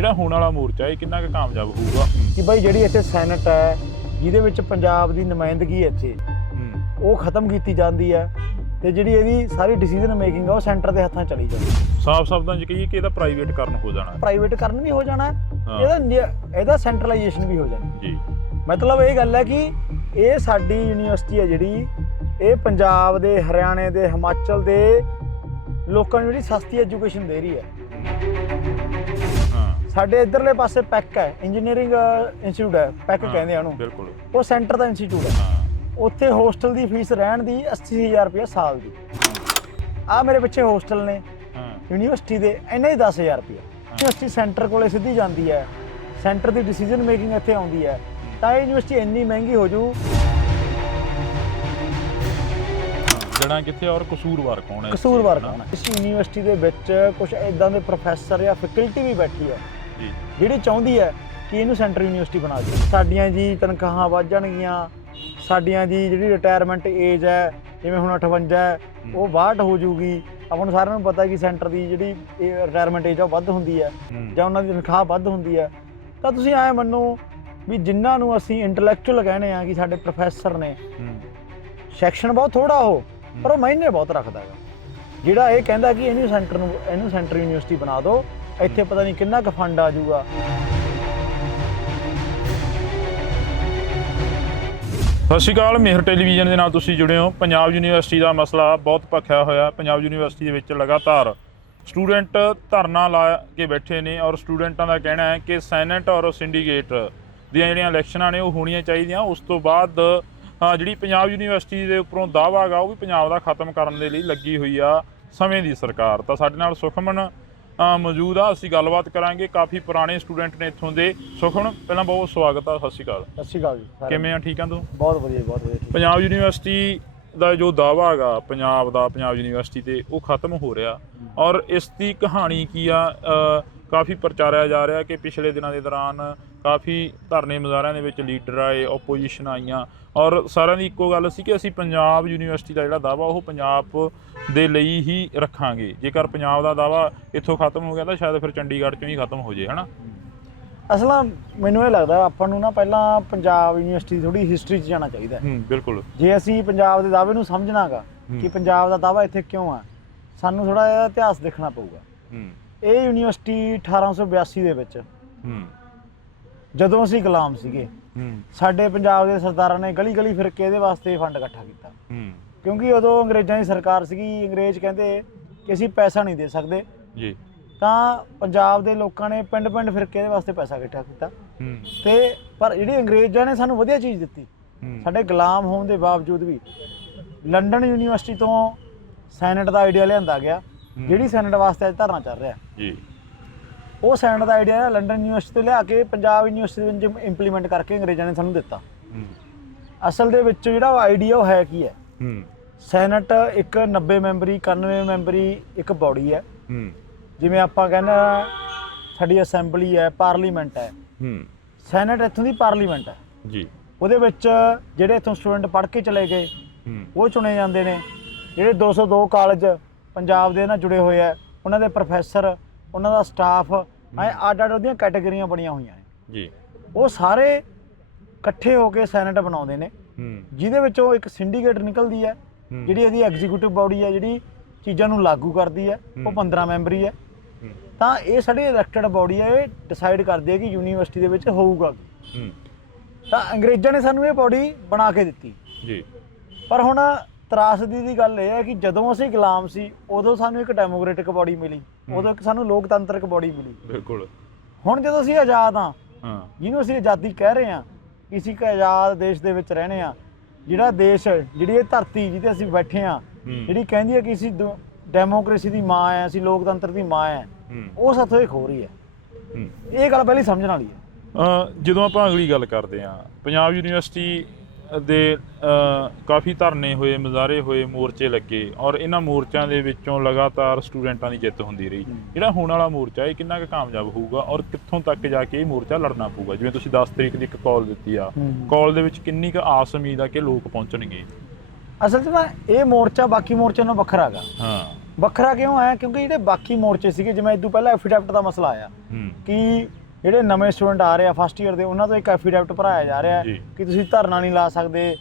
ਜਿਹੜਾ ਹੁਣ ਵਾਲਾ ਮੋਰਚਾ ਇਹ ਕਿੰਨਾ ਕੁ ਕਾਮਯਾਬ ਹੋਊਗਾ? ਕਿ ਭਾਈ ਜਿਹੜੀ ਇੱਥੇ ਸੈਨੇਟ ਹੈ ਜਿਹਦੇ ਵਿੱਚ ਪੰਜਾਬ ਦੀ ਨੁਮਾਇੰਦਗੀ ਹੈ ਇੱਥੇ ਉਹ ਖਤਮ ਕੀਤੀ ਜਾਂਦੀ ਹੈ ਤੇ ਜਿਹੜੀ ਇਹਦੀ ਸਾਰੀ ਡਿਸੀਜਨ ਮੇਕਿੰਗ ਆ ਉਹ ਸੈਂਟਰ ਦੇ ਹੱਥਾਂ ਚਲੀ ਜਾਂਦੀ ਸਾਫ਼ ਸ਼ਬਦਾਂ 'ਚ ਕਹੀਏ ਕਿ ਇਹਦਾ ਪ੍ਰਾਈਵੇਟ ਕਰਨ ਹੋ ਜਾਣਾ। ਪ੍ਰਾਈਵੇਟ ਕਰਨ ਵੀ ਹੋ ਜਾਣਾ। ਇਹਦਾ ਇਹਦਾ ਸੈਂਟਰਲਾਈਜੇਸ਼ਨ ਵੀ ਹੋ ਜਾਣਾ। ਜੀ। ਮਤਲਬ ਇਹ ਗੱਲ ਹੈ ਕਿ ਇਹ ਸਾਡੀ ਯੂਨੀਵਰਸਿਟੀ ਹੈ ਜਿਹੜੀ ਇਹ ਪੰਜਾਬ ਦੇ ਹਰਿਆਣੇ ਦੇ ਹਿਮਾਚਲ ਦੇ ਲੋਕਾਂ ਨੂੰ ਜਿਹੜੀ ਸਸਤੀ ਐਜੂਕੇਸ਼ਨ ਦੇ ਰਹੀ ਹਾਂ। ਸਾਡੇ ਇਧਰਲੇ ਪਾਸੇ ਪੈਕ ਹੈ ਇੰਜੀਨੀਅਰਿੰਗ ਇੰਸਟੀਚਿਊਟ ਹੈ ਪੈਕ ਕਹਿੰਦੇ ਆ ਉਹਨੂੰ। ਬਿਲਕੁਲ। ਉਹ ਸੈਂਟਰ ਦਾ ਇੰਸਟੀਚਿਊਟ ਹੈ। ਉੱਥੇ ਹੋਸਟਲ ਦੀ ਫੀਸ ਰਹਿਣ ਦੀ 80000 ਰੁਪਏ ਸਾਲ ਦੀ। ਆ ਮੇਰੇ ਪਿੱਛੇ ਹੋਸਟਲ ਨੇ। ਯੂਨੀਵਰਸਿਟੀ ਦੇ ਇੰਨਾ ਹੀ 10000 ਰੁਪਏ। ਯੂਨੀਵਰਸਿਟੀ ਸੈਂਟਰ ਕੋਲੇ ਸਿੱਧੀ ਜਾਂਦੀ ਹੈ। ਸੈਂਟਰ ਦੀ ਡਿਸੀਜਨ ਮੇਕਿੰਗ ਇੱਥੇ ਆਉਂਦੀ ਹੈ। ਤਾਂ ਇਹ ਯੂਨੀਵਰਸਿਟੀ ਇੰਨੀ ਮਹਿੰਗੀ ਹੋ ਜੂ। ਜਣਾ ਕਿੱਥੇ ਔਰ ਕਸੂਰਵਾਰ ਕੌਣ ਹੈ ਕਸੂਰਵਾਰ ਕੌਣ ਹੈ? ਇਸ ਯੂਨੀਵਰਸਿਟੀ ਦੇ ਵਿੱਚ ਕੁਝ ਇਦਾਂ ਦੇ ਪ੍ਰੋਫੈਸਰ ਜਾਂ ਫੈਕਲਟੀ ਵੀ ਬੈਠੀ ਹੈ। ਜਿਹੜੀ ਚਾਹੁੰਦੀ ਹੈ ਕਿ ਇਹਨੂੰ ਸੈਂਟਰ ਯੂਨੀਵਰਸਿਟੀ ਬਣਾ ਦਿਓ ਸਾਡੀਆਂ ਜੀ ਤਨਖਾਹਾਂ ਵੱਧ ਜਾਣਗੀਆਂ। ਸਾਡੀਆਂ ਜੀ ਜਿਹੜੀ ਰਿਟਾਇਰਮੈਂਟ ਏਜ ਹੈ ਜਿਵੇਂ ਹੁਣ 58 ਹੈ ਉਹ 62 ਹੋ ਜੂਗੀ ਆਪਾਂ ਨੂੰ ਸਾਰਿਆਂ ਨੂੰ ਪਤਾ ਕਿ ਸੈਂਟਰ ਦੀ ਜਿਹੜੀ ਰਿਟਾਇਰਮੈਂਟ ਏਜ ਆ ਉਹ ਵੱਧ ਹੁੰਦੀ ਹੈ। ਹੂੰ। ਜਾਂ ਉਹਨਾਂ ਦੀ ਤਨਖਾਹ ਵੱਧ ਹੁੰਦੀ ਹੈ। ਤਾਂ ਤੁਸੀਂ ਐ ਮੰਨੋ ਵੀ ਜਿਨ੍ਹਾਂ ਨੂੰ ਅਸੀਂ ਇੰਟੈਲੈਕਚੁਅਲ ਕਹਿੰਦੇ ਆ ਕਿ ਸਾਡੇ ਪ੍ਰੋਫੈਸਰ ਨੇ ਹੂੰ। ਸੈਕਸ਼ਨ ਬਹੁਤ ਥੋੜਾ ਹੋ ਪਰ ਉਹ ਮਹੀਨੇ ਬਹੁਤ ਰੱਖਦਾ ਹੈਗਾ। ਜਿਹੜਾ ਇਹ ਕਹਿੰਦਾ ਕਿ ਇਹਨੂੰ ਸੈਂਟਰ ਨੂੰ ਇਹਨੂੰ ਸੈਂਟਰ ਯੂਨੀਵਰਸਿਟੀ ਬਣਾ ਦਿਓ ਇੱਥੇ ਪਤਾ ਨਹੀਂ ਕਿੰਨਾ ਕੁ ਫੰਡ ਆ ਜਾਊਗਾ। ਸਤਿ ਸ਼੍ਰੀ ਅਕਾਲ ਮਿਹਰ ਟੈਲੀਵਿਜ਼ਨ ਦੇ ਨਾਲ ਤੁਸੀਂ ਜੁੜੇ ਹੋ। ਪੰਜਾਬ ਯੂਨੀਵਰਸਿਟੀ ਦਾ ਮਸਲਾ ਬਹੁਤ ਭਖਿਆ ਹੋਇਆ। ਪੰਜਾਬ ਯੂਨੀਵਰਸਿਟੀ ਦੇ ਵਿੱਚ ਲਗਾਤਾਰ ਸਟੂਡੈਂਟ ਧਰਨਾ ਲਾ ਕੇ ਬੈਠੇ ਨੇ ਔਰ ਸਟੂਡੈਂਟਾਂ ਦਾ ਕਹਿਣਾ ਹੈ ਕਿ ਸੈਨੇਟ ਔਰ ਸਿੰਡੀਕੇਟ ਦੀਆਂ ਜਿਹੜੀਆਂ ਇਲੈਕਸ਼ਨਾਂ ਨੇ ਉਹ ਹੋਣੀਆਂ ਚਾਹੀਦੀਆਂ। ਉਸ ਤੋਂ ਬਾਅਦ ਅ, ਜਿਹੜੀ ਪੰਜਾਬ ਯੂਨੀਵਰਸਿਟੀ ਦੇ ਉੱਪਰੋਂ ਦਾਅਵਾ ਗਾ ਉਹ ਵੀ ਪੰਜਾਬ ਦਾ ਖਤਮ ਕਰਨ ਦੇ ਲਈ ਲੱਗੀ ਹੋਈ ਆ ਸਮੇਂ ਦੀ ਸਰਕਾਰ। ਤਾਂ ਸਾਡੇ ਨਾਲ ਸੁਖਮਨ ਮੌਜੂਦ ਆ। ਅਸੀਂ ਗੱਲਬਾਤ ਕਰਾਂਗੇ ਕਾਫੀ ਪੁਰਾਣੇ ਸਟੂਡੈਂਟ ਨੇ ਇੱਥੋਂ ਦੇ। ਸੁਖਮਨ ਪਹਿਲਾਂ ਬਹੁਤ ਸਵਾਗਤ ਆ ਸਤਿ ਸ਼੍ਰੀ ਅਕਾਲ। ਸਤਿ ਸ਼੍ਰੀ ਅਕਾਲ ਜੀ ਕਿਵੇਂ ਆ? ਠੀਕ ਆ ਤੂੰ। ਬਹੁਤ ਵਧੀਆ ਬਹੁਤ ਵਧੀਆ। ਠੀਕ। ਪੰਜਾਬ ਯੂਨੀਵਰਸਿਟੀ ਦਾ ਜੋ ਦਾਵਾ ਹੈਗਾ ਪੰਜਾਬ ਦਾ ਪੰਜਾਬ ਯੂਨੀਵਰਸਿਟੀ ਤੇ ਉਹ ਖਤਮ ਹੋ ਰਿਹਾ। ਔਰ ਇਸ ਦੀ ਕਹਾਣੀ ਕੀ ਆ? ਅ, ਕਾਫੀ ਪ੍ਰਚਾਰਿਆ ਜਾ ਰਿਹਾ ਕਿ ਪਿਛਲੇ ਦਿਨਾਂ ਦੇ ਦੌਰਾਨ ਕਾਫੀ ਧਰਨੇ ਮੁਜ਼ਾਹਰਿਆਂ ਦੇ ਵਿੱਚ ਲੀਡਰ ਆਏ ਆਪੋਜੀਸ਼ਨ ਆਈਆਂ। ਔਰ ਸਾਰਿਆਂ ਦੀ ਇੱਕੋ ਗੱਲ ਸੀ ਕਿ ਅਸੀਂ ਪੰਜਾਬ ਯੂਨੀਵਰਸਿਟੀ ਦਾ ਜਿਹੜਾ ਦਾਵਾ ਉਹ ਪੰਜਾਬ ਦੇ ਲਈ ਹੀ ਰੱਖਾਂਗੇ। ਜੇਕਰ ਪੰਜਾਬ ਦਾ ਦਾਵਾ ਇੱਥੋਂ ਖਤਮ ਹੋ ਗਿਆ ਤਾਂ ਸ਼ਾਇਦ ਫਿਰ ਚੰਡੀਗੜ੍ਹ ਚੋਂ ਹੀ ਖਤਮ ਹੋ ਜੇ ਹਨਾ? ਅਸਲਾਂ ਮੈਨੂੰ ਇਹ ਲੱਗਦਾ ਆਪਾਂ ਨੂੰ ਨਾ ਪਹਿਲਾਂ ਪੰਜਾਬ ਯੂਨੀਵਰਸਿਟੀ ਦੀ ਥੋੜੀ ਹਿਸਟਰੀ 'ਚ ਜਾਣਾ ਚਾਹੀਦਾ ਹੈ। ਹੂੰ ਬਿਲਕੁਲ। ਜੇ ਅਸੀਂ ਪੰਜਾਬ ਦੇ ਦਾਅਵੇ ਨੂੰ ਸਮਝਣਾਗਾ ਕਿ। ਪੰਜਾਬ ਦਾ ਦਾਅਵਾ ਇੱਥੇ ਕਿਉਂ ਆ ਸਾਨੂੰ ਥੋੜਾ ਜਿਹਾ ਇਤਿਹਾਸ ਦੇਖਣਾ ਪਊਗਾ। ਹੂੰ। ਇਹ ਯੂਨੀਵਰਸਿਟੀ 1882 ਦੇ ਵਿੱਚ ਹੂੰ। ਜਦੋਂ ਅਸੀਂ ਗੁਲਾਮ ਸੀਗੇ ਹੂੰ। ਸਾਡੇ ਪੰਜਾਬ ਦੇ ਸਰਦਾਰਾਂ ਨੇ ਗਲੀ ਗਲੀ ਫਿਰ ਕੇ ਇਹਦੇ ਵਾਸਤੇ ਫੰਡ ਇਕੱਠਾ ਕੀਤਾ। ਹੂੰ। ਕਿਉਂਕਿ ਉਦੋਂ ਅੰਗਰੇਜ਼ਾਂ ਦੀ ਸਰਕਾਰ ਸੀਗੀ ਅੰਗਰੇਜ਼ ਕਹਿੰਦੇ ਕਿ ਅਸੀਂ ਪੈਸਾ ਨਹੀਂ ਦੇ ਸਕਦੇ। ਜੀ। ਤਾਂ ਪੰਜਾਬ ਦੇ ਲੋਕਾਂ ਨੇ ਪਿੰਡ ਪਿੰਡ ਫਿਰ ਕੇ ਇਹਦੇ ਵਾਸਤੇ ਪੈਸਾ ਇਕੱਠਾ ਕੀਤਾ। ਹੂੰ। ਤੇ ਪਰ ਜਿਹੜੀ ਅੰਗਰੇਜ਼ਾਂ ਨੇ ਸਾਨੂੰ ਵਧੀਆ ਚੀਜ਼ ਦਿੱਤੀ ਸਾਡੇ ਗੁਲਾਮ ਹੋਣ ਦੇ ਬਾਵਜੂਦ ਵੀ ਲੰਡਨ ਯੂਨੀਵਰਸਿਟੀ ਤੋਂ ਸੈਨੇਟ ਦਾ ਆਈਡੀਆ ਲਿਆਂਦਾ ਗਿਆ। ਜਿਹੜੀ ਸੈਨੇਟ ਵਾਸਤੇ ਅੱਜ ਧਰਨਾ ਚੱਲ ਰਿਹਾ। ਜੀ। ਉਹ ਸੈਨੇਟ ਦਾ ਆਈਡੀਆ ਲੰਡਨ ਯੂਨੀਵਰਸਿਟੀ ਤੋਂ ਲਿਆ ਕੇ ਪੰਜਾਬ ਯੂਨੀਵਰਸਿਟੀ ਵਿੱਚ ਇੰਪਲੀਮੈਂਟ ਕਰਕੇ ਅੰਗਰੇਜ਼ਾਂ ਨੇ ਸਾਨੂੰ ਦਿੱਤਾ। ਅਸਲ ਦੇ ਵਿੱਚ ਜਿਹੜਾ ਆਈਡੀਆ ਉਹ ਹੈ ਕੀ ਹੈ? ਸੈਨੇਟ ਇੱਕ 90 ਮੈਂਬਰੀ 91 ਮੈਂਬਰੀ ਇੱਕ ਬਾਡੀ ਹੈ। ਜਿਵੇਂ ਆਪਾਂ ਕਹਿੰਦੇ ਸਾਡੀ ਅਸੈਂਬਲੀ ਹੈ ਪਾਰਲੀਮੈਂਟ ਹੈ। ਸੈਨੇਟ ਇੱਥੋਂ ਦੀ ਪਾਰਲੀਮੈਂਟ ਹੈ। ਜੀ। ਉਹਦੇ ਵਿੱਚ ਜਿਹੜੇ ਇੱਥੋਂ ਸਟੂਡੈਂਟ ਪੜ੍ਹ ਕੇ ਚਲੇ ਗਏ ਉਹ ਚੁਣੇ ਜਾਂਦੇ ਨੇ। ਜਿਹੜੇ 202 ਕਾਲਜ ਪੰਜਾਬ ਦੇ ਨਾਲ ਜੁੜੇ ਹੋਏ ਆ ਉਹਨਾਂ ਦੇ ਪ੍ਰੋਫੈਸਰ ਉਹਨਾਂ ਦਾ ਸਟਾਫ ਐ ਅੱਡ ਅੱਡ ਉਹਦੀਆਂ ਕੈਟਾਗਰੀਆਂ ਬਣੀਆਂ ਹੋਈਆਂ ਨੇ। ਜੀ। ਉਹ ਸਾਰੇ ਇਕੱਠੇ ਹੋ ਕੇ ਸੈਨੇਟ ਬਣਾਉਂਦੇ ਨੇ। ਜਿਹਦੇ ਵਿੱਚੋਂ ਇੱਕ ਸਿੰਡੀਕੇਟ ਨਿਕਲਦੀ ਹੈ। ਜਿਹੜੀ ਇਹਦੀ ਐਗਜ਼ੀਕਿਊਟਿਵ ਬਾਡੀ ਹੈ ਜਿਹੜੀ ਚੀਜ਼ਾਂ ਨੂੰ ਲਾਗੂ ਕਰਦੀ ਹੈ ਉਹ ਹੂੰ। 15 ਮੈਂਬਰੀ ਹੈ। ਤਾਂ ਇਹ ਸਾਡੀ ਇਲੈਕਟਡ ਬਾਡੀ ਹੈ ਇਹ ਡਿਸਾਈਡ ਕਰਦੀ ਹੈ ਕਿ ਯੂਨੀਵਰਸਿਟੀ ਦੇ ਵਿੱਚ ਹੋਊਗਾ ਤਾਂ ਅੰਗਰੇਜ਼ਾਂ ਨੇ ਸਾਨੂੰ ਇਹ ਬਾਡੀ ਬਣਾ ਕੇ ਦਿੱਤੀ। ਜੀ। ਪਰ ਹੁਣ ਤਰਾਸਦੀ ਦੀ ਗੱਲ ਇਹ ਹੈ ਕਿ ਜਦੋਂ ਅਸੀਂ ਗੁਲਾਮ ਸੀ ਉਦੋਂ ਸਾਨੂੰ ਇੱਕ ਡੈਮੋਕ੍ਰੈਟਿਕ ਬਾਡੀ ਮਿਲੀ। ਉਦੋਂ ਇੱਕ ਸਾਨੂੰ ਲੋਕਤੰਤਰਕ ਬਾਡੀ ਮਿਲੀ। ਬਿਲਕੁਲ। ਹੁਣ ਜਦੋਂ ਅਸੀਂ ਆਜ਼ਾਦ ਹਾਂ ਹਾਂ। ਜਿਹਨੂੰ ਅਸੀਂ ਆਜ਼ਾਦੀ ਕਹਿ ਰਹੇ ਹਾਂ ਕਿ ਅਸੀਂ ਇੱਕ ਆਜ਼ਾਦ ਦੇਸ਼ ਦੇ ਵਿੱਚ ਰਹਿਣੇ ਆ ਜਿਹੜਾ ਦੇਸ਼ ਜਿਹੜੀ ਇਹ ਧਰਤੀ ਜਿਹਤੇ ਅਸੀਂ ਬੈਠੇ ਆ ਹੂੰ। ਜਿਹੜੀ ਕਹਿੰਦੀ ਹੈ ਕਿ ਅਸੀਂ ਡੈਮੋਕ੍ਰੇਸੀ ਦੀ ਮਾਂ ਆ ਅਸੀਂ ਲੋਕਤੰਤਰ ਦੀ ਮਾਂ ਆ ਹੂੰ। ਉਹ ਸਾਥੋਂ ਇਹ ਖੋ ਰਹੀ ਹੈ। ਹੂੰ। ਇਹ ਗੱਲ ਪਹਿਲੀ ਸਮਝਣ ਵਾਲੀ ਹੈ। ਜਦੋਂ ਆਪਾਂ ਅਗਲੀ ਗੱਲ ਕਰਦੇ ਹਾਂ ਪੰਜਾਬ ਯੂਨੀਵਰਸਿਟੀ ਦੇ ਕਾਫੀ ਧਰਨੇ ਹੋਏ ਮੁਜ਼ਾਹਰੇ ਹੋਏ ਮੋਰਚੇ ਲੱਗੇ ਔਰ ਇਹਨਾਂ ਮੋਰਚਿਆਂ ਦੇ ਵਿੱਚੋਂ ਲਗਾਤਾਰ ਸਟੂਡੈਂਟਾਂ ਦੀ ਜਿੱਤ ਹੁੰਦੀ ਰਹੀ। ਜਿਹੜਾ ਹੁਣ ਵਾਲਾ ਮੋਰਚਾ ਇਹ ਕਿੰਨਾ ਕੁ ਕਾਮਯਾਬ ਹੋਊਗਾ ਔਰ ਕਿੱਥੋਂ ਤੱਕ ਜਾ ਕੇ ਇਹ ਮੋਰਚਾ ਲੜਨਾ ਪਊਗਾ? ਜਿਵੇਂ ਤੁਸੀਂ 10 ਤਰੀਕ ਦੀ ਇੱਕ ਕਾਲ ਦਿੱਤੀ ਆ। ਕਾਲ ਦੇ ਵਿੱਚ ਕਿੰਨੀ ਕੁ ਆਸ ਉਮੀਦ ਆ ਕਿ ਲੋਕ ਪਹੁੰਚਣਗੇ? ਅਸਲ 'ਚ ਨਾ ਇਹ ਮੋਰਚਾ ਬਾਕੀ ਮੋਰਚਿਆਂ ਨਾਲੋਂ ਵੱਖਰਾ ਹੈਗਾ ਹਾਂ। ਵੱਖਰਾ ਕਿਉਂ ਹੈ? ਕਿਉਂਕਿ ਜਿਹੜੇ ਬਾਕੀ ਮੋਰਚੇ ਸੀਗੇ ਜਿਵੇਂ ਇਦੋਂ ਪਹਿਲਾਂ ਐਫੀਡੈਵਿਟ ਦਾ ਮਸਲਾ ਆਇਆ ਕਿ ਜਿਹੜੇ ਨਵੇਂ ਸਟੂਡੈਂਟ ਆ ਰਹੇ ਆ ਫਸਟ ਇਅਰ ਦੇ ਉਹਨਾਂ ਤੋਂ ਇੱਕ ਐਫੀਡੈਵਿਟ ਭਰਾਇਆ ਜਾ ਰਿਹਾ ਹੈ। ਕਿ ਤੁਸੀਂ ਧਰਨਾ ਨਹੀਂ ਲਾ ਸਕਦੇ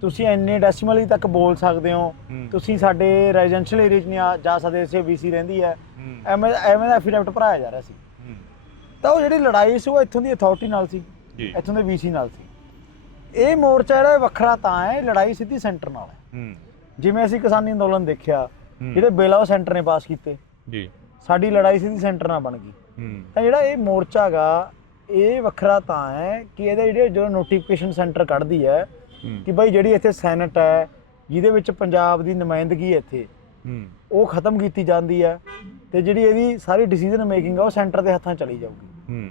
ਤੁਸੀਂ ਇੰਨੇ ਡੈਸੀਮਲ ਹੀ ਤੱਕ ਬੋਲ ਸਕਦੇ ਹੋ। ਤੁਸੀਂ ਸਾਡੇ ਰੈਜ਼ੀਡੈਂਸ਼ੀਅਲ ਏਰੀਆ 'ਚ ਨਹੀਂ ਆ- ਜਾ ਸਕਦੇ ਇਸੇ ਵੀਸੀ ਰਹਿੰਦੀ ਹੈ। ਐਵੇਂ ਐਵੇਂ ਦਾ ਐਫੀਡੈਵਿਟ ਭਰਾਇਆ ਜਾ ਰਿਹਾ ਸੀ। ਤਾਂ ਉਹ ਜਿਹੜੀ ਲੜਾਈ ਸੀ ਉਹ ਇੱਥੋਂ ਦੀ ਅਥਾਰਟੀ ਨਾਲ ਸੀ ਇੱਥੋਂ ਦੇ ਵੀਸੀ ਨਾਲ ਸੀ। ਇਹ ਮੋਰਚਾ ਜਿਹੜਾ ਵੱਖਰਾ ਤਾਂ ਹੈ ਲੜਾਈ ਸਿੱਧੀ ਸੈਂਟਰ ਨਾਲ ਹੈ। ਜਿਵੇਂ ਅਸੀਂ ਕਿਸਾਨੀ ਅੰਦੋਲਨ ਦੇਖਿਆ। ਜਿਹੜੇ ਬਿੱਲ ਆ ਉਹ ਸੈਂਟਰ ਨੇ ਪਾਸ ਕੀਤੇ। ਜੀ। ਸਾਡੀ ਲੜਾਈ ਸਿੱਧੀ ਸੈਂਟਰ ਨਾਲ ਬਣ ਗਈ। ਤਾਂ ਜਿਹੜਾ ਇਹ ਮੋਰਚਾ ਗਾ ਇਹ ਵੱਖਰਾ ਤਾਂ ਹੈ ਕਿ ਇਹਦੇ ਜਿਹੜੇ ਜੋ ਨੋਟੀਫਿਕੇਸ਼ਨ ਸੈਂਟਰ ਕੱਢਦੀ ਹੈ ਕਿ ਭਾਈ ਜਿਹੜੀ ਇੱਥੇ ਸੈਨੇਟ ਹੈ ਜਿਹਦੇ ਵਿੱਚ ਪੰਜਾਬ ਦੀ ਨੁਮਾਇੰਦਗੀ ਹੈ ਇੱਥੇ ਹੂੰ। ਉਹ ਖਤਮ ਕੀਤੀ ਜਾਂਦੀ ਹੈ ਤੇ ਜਿਹੜੀ ਇਹਦੀ ਸਾਰੀ ਡਿਸੀਜਨ ਮੇਕਿੰਗ ਆ ਉਹ ਸੈਂਟਰ ਦੇ ਹੱਥਾਂ ਚਲੀ ਜਾਊਗੀ। ਹੂੰ।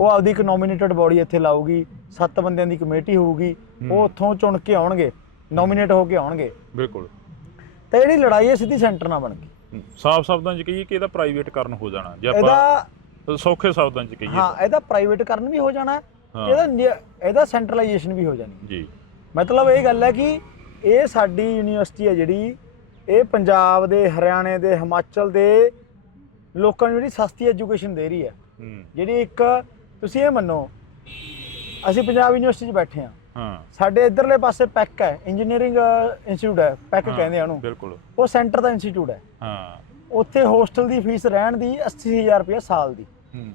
ਉਹ ਆਪਦੀ ਇੱਕ ਨੋਮੀਨੇਟਡ ਬੋਡੀ ਇੱਥੇ ਲਾਊਗੀ ਸੱਤ ਬੰਦਿਆਂ ਦੀ ਕਮੇਟੀ ਹੋਊਗੀ ਉਹ ਉੱਥੋਂ ਚੁਣ ਕੇ ਆਉਣਗੇ ਨੋਮੀਨੇਟ ਹੋ ਕੇ ਆਉਣਗੇ। ਬਿਲਕੁਲ। ਤਾਂ ਜਿਹੜੀ ਲੜਾਈ ਹੈ ਸਿੱਧੀ ਸੈਂਟਰ ਨਾਲ ਬਣ ਗਈ। ਸਾਫ਼ ਸ਼ਬਦਾਂ 'ਚ ਕਹੀਏ ਕਿ ਇਹਦਾ ਪ੍ਰਾਈਵੇਟ ਕਰਨ ਹੋ ਜਾਣਾ ਜੇ ਇਹਦਾ ਆਪਾਂ ਸੌਖੇ ਸ਼ਬਦਾਂ 'ਚ ਕਹੀਏ ਹਾਂ ਇਹਦਾ ਪ੍ਰਾਈਵੇਟ ਕਰਨ ਵੀ ਹੋ ਜਾਣਾ। ਇਹਦਾ ਨਿ- ਇਹਦਾ ਸੈਂਟਰਲਾਈਜੇਸ਼ਨ ਵੀ ਹੋ ਜਾਣੀ। ਜੀ। ਮਤਲਬ ਇਹ ਗੱਲ ਹੈ ਕਿ ਇਹ ਸਾਡੀ ਯੂਨੀਵਰਸਿਟੀ ਹੈ ਜਿਹੜੀ ਇਹ ਪੰਜਾਬ ਦੇ ਹਰਿਆਣੇ ਦੇ ਹਿਮਾਚਲ ਦੇ ਲੋਕਾਂ ਨੂੰ ਜਿਹੜੀ ਸਸਤੀ ਐਜੂਕੇਸ਼ਨ ਦੇ ਰਹੀ ਹੈ। ਹੂੰ। ਜਿਹੜੀ ਇੱਕ ਤੁਸੀਂ ਇਹ ਮੰਨੋ ਅਸੀਂ ਪੰਜਾਬ ਯੂਨੀਵਰਸਿਟੀ 'ਚ ਬੈਠੇ ਹਾਂ। ਹਾਂ। ਸਾਡੇ ਇਧਰਲੇ ਪਾਸੇ ਪੈਕ ਹੈ ਇੰਜੀਨੀਅਰਿੰਗ ਇੰਸਟੀਚਿਊਟ ਹੈ ਪੈਕ ਹਾਂ, ਕਹਿੰਦੇ ਆ ਉਹਨੂੰ। ਬਿਲਕੁਲ। ਉਹ ਸੈਂਟਰ ਦਾ ਇੰਸਟੀਚਿਊਟ ਹੈ। ਹਾਂ। ਉੱਥੇ ਹੋਸਟਲ ਦੀ ਫੀਸ ਰਹਿਣ ਦੀ 80000 ਰੁਪਏ ਸਾਲ ਦੀ। ਹੂੰ।